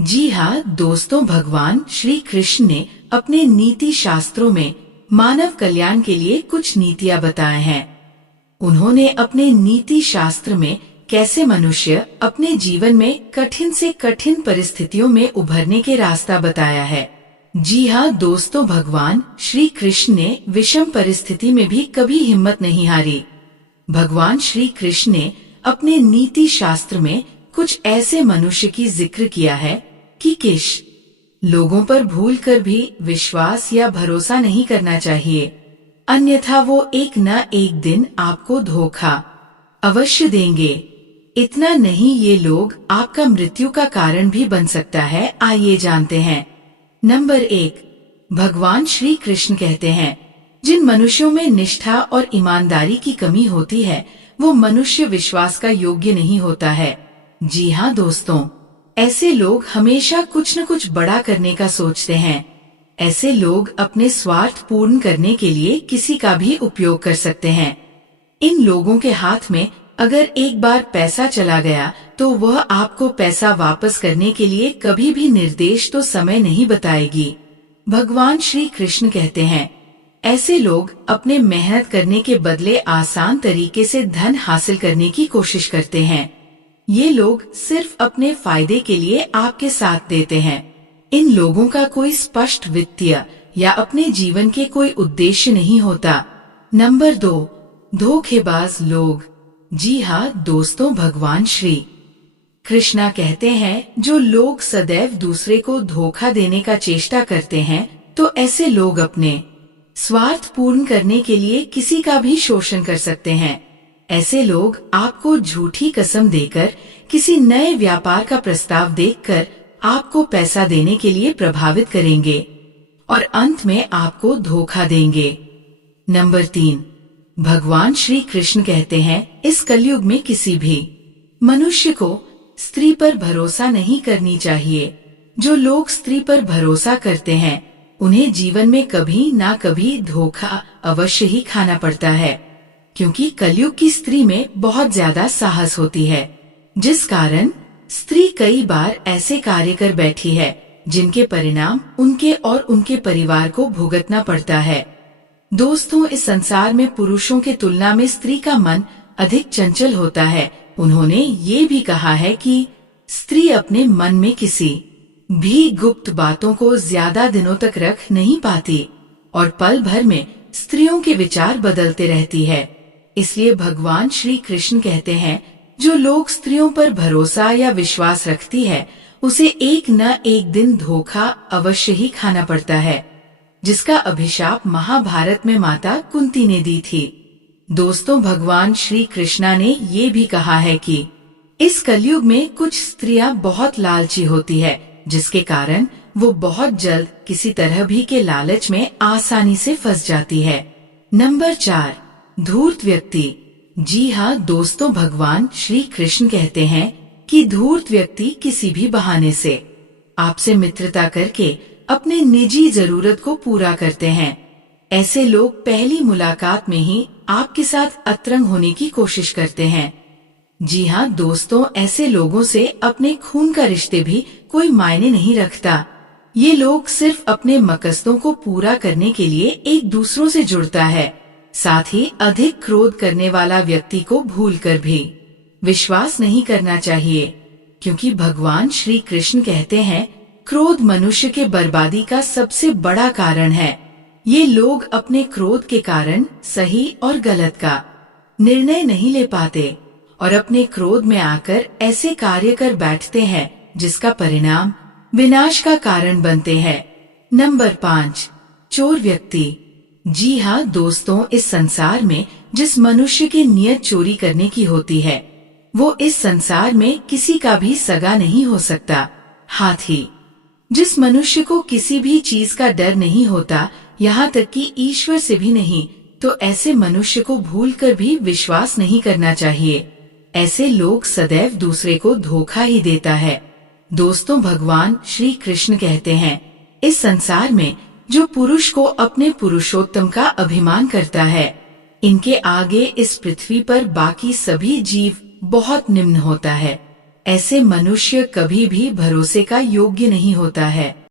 जी हाँ दोस्तों, भगवान श्री कृष्ण ने अपने नीति शास्त्रों में मानव कल्याण के लिए कुछ नीतियाँ बताए हैं। उन्होंने अपने नीति शास्त्र में कैसे मनुष्य अपने जीवन में कठिन से कठिन परिस्थितियों में उभरने के रास्ता बताया है। जी हाँ दोस्तों, भगवान श्री कृष्ण ने विषम परिस्थिति में भी कभी हिम्मत नहीं हारी। भगवान श्री कृष्ण ने अपने नीति शास्त्र में कुछ ऐसे मनुष्य की जिक्र किया है कि किस लोगों पर भूलकर भी विश्वास या भरोसा नहीं करना चाहिए, अन्यथा वो एक न एक दिन आपको धोखा अवश्य देंगे। इतना नहीं, ये लोग आपका मृत्यु का कारण भी बन सकता है। आइए जानते हैं। नंबर 1, भगवान श्री कृष्ण कहते हैं, जिन मनुष्यों में निष्ठा और ईमानदारी की कमी होती है वो मनुष्य विश्वास का योग्य नहीं होता है। जी हाँ दोस्तों, ऐसे लोग हमेशा कुछ न कुछ बड़ा करने का सोचते हैं। ऐसे लोग अपने स्वार्थ पूर्ण करने के लिए किसी का भी उपयोग कर सकते हैं। इन लोगों के हाथ में अगर एक बार पैसा चला गया तो वह आपको पैसा वापस करने के लिए कभी भी निर्देश तो समय नहीं बताएगी। भगवान श्री कृष्ण कहते हैं, ऐसे लोग अपने मेहनत करने के बदले आसान तरीके से धन हासिल करने की कोशिश करते हैं। ये लोग सिर्फ अपने फायदे के लिए आपके साथ देते हैं। इन लोगों का कोई स्पष्ट वित्तीय या अपने जीवन के कोई उद्देश्य नहीं होता। नंबर 2, धोखेबाज लोग। जी हाँ दोस्तों, भगवान श्री कृष्णा कहते हैं, जो लोग सदैव दूसरे को धोखा देने का चेष्टा करते हैं तो ऐसे लोग अपने स्वार्थ पूर्ण करने के लिए किसी का भी शोषण कर सकते हैं। ऐसे लोग आपको झूठी कसम देकर किसी नए व्यापार का प्रस्ताव देखकर आपको पैसा देने के लिए प्रभावित करेंगे और अंत में आपको धोखा देंगे। नंबर 3, भगवान श्री कृष्ण कहते हैं, इस कलयुग में किसी भी मनुष्य को स्त्री पर भरोसा नहीं करनी चाहिए। जो लोग स्त्री पर भरोसा करते हैं उन्हें जीवन में कभी ना कभी धोखा अवश्य ही खाना पड़ता है, क्योंकि कलयुग की स्त्री में बहुत ज्यादा साहस होती है, जिस कारण स्त्री कई बार ऐसे कार्य कर बैठी है जिनके परिणाम उनके और उनके परिवार को भुगतना पड़ता है। दोस्तों, इस संसार में पुरुषों के तुलना में स्त्री का मन अधिक चंचल होता है। उन्होंने ये भी कहा है कि स्त्री अपने मन में किसी भी गुप्त बातों को ज्यादा दिनों तक रख नहीं पाती और पल भर में स्त्रियों के विचार बदलते रहती है। इसलिए भगवान श्री कृष्ण कहते हैं, जो लोग स्त्रियों पर भरोसा या विश्वास रखती है उसे एक न एक दिन धोखा अवश्य ही खाना पड़ता है, जिसका अभिशाप महाभारत में माता कुंती ने दी थी। दोस्तों, भगवान श्री कृष्णा ने ये भी कहा है कि इस कलयुग में कुछ स्त्रियां बहुत लालची होती है, जिसके कारण वो बहुत जल्द किसी तरह भी के लालच में आसानी से फंस जाती है। नंबर 4, धूर्त व्यक्ति। जी हाँ दोस्तों, भगवान श्री कृष्ण कहते हैं कि धूर्त व्यक्ति किसी भी बहाने से आपसे मित्रता करके अपने निजी जरूरत को पूरा करते हैं। ऐसे लोग पहली मुलाकात में ही आपके साथ अतरंग होने की कोशिश करते हैं। जी हाँ दोस्तों, ऐसे लोगों से अपने खून का रिश्ते भी कोई मायने नहीं रखता। ये लोग सिर्फ अपने मकसदों को पूरा करने के लिए एक दूसरों से जुड़ता है। साथ ही अधिक क्रोध करने वाला व्यक्ति को भूलकर भी विश्वास नहीं करना चाहिए, क्योंकि भगवान श्री कृष्ण कहते हैं, क्रोध मनुष्य के बर्बादी का सबसे बड़ा कारण है। ये लोग अपने क्रोध के कारण सही और गलत का निर्णय नहीं ले पाते और अपने क्रोध में आकर ऐसे कार्य कर बैठते हैं जिसका परिणाम विनाश का कारण बनते हैं। नंबर 5, चोर व्यक्ति। जी हाँ दोस्तों, इस संसार में जिस मनुष्य की नियत चोरी करने की होती है वो इस संसार में किसी का भी सगा नहीं हो सकता। हाथ ही जिस मनुष्य को किसी भी चीज का डर नहीं होता, यहाँ तक कि ईश्वर से भी नहीं, तो ऐसे मनुष्य को भूलकर भी विश्वास नहीं करना चाहिए। ऐसे लोग सदैव दूसरे को धोखा ही देता है। दोस्तों, भगवान श्री कृष्ण कहते हैं, इस संसार में जो पुरुष को अपने पुरुषोत्तम का अभिमान करता है, इनके आगे इस पृथ्वी पर बाकी सभी जीव बहुत निम्न होता है। ऐसे मनुष्य कभी भी भरोसे का योग्य नहीं होता है।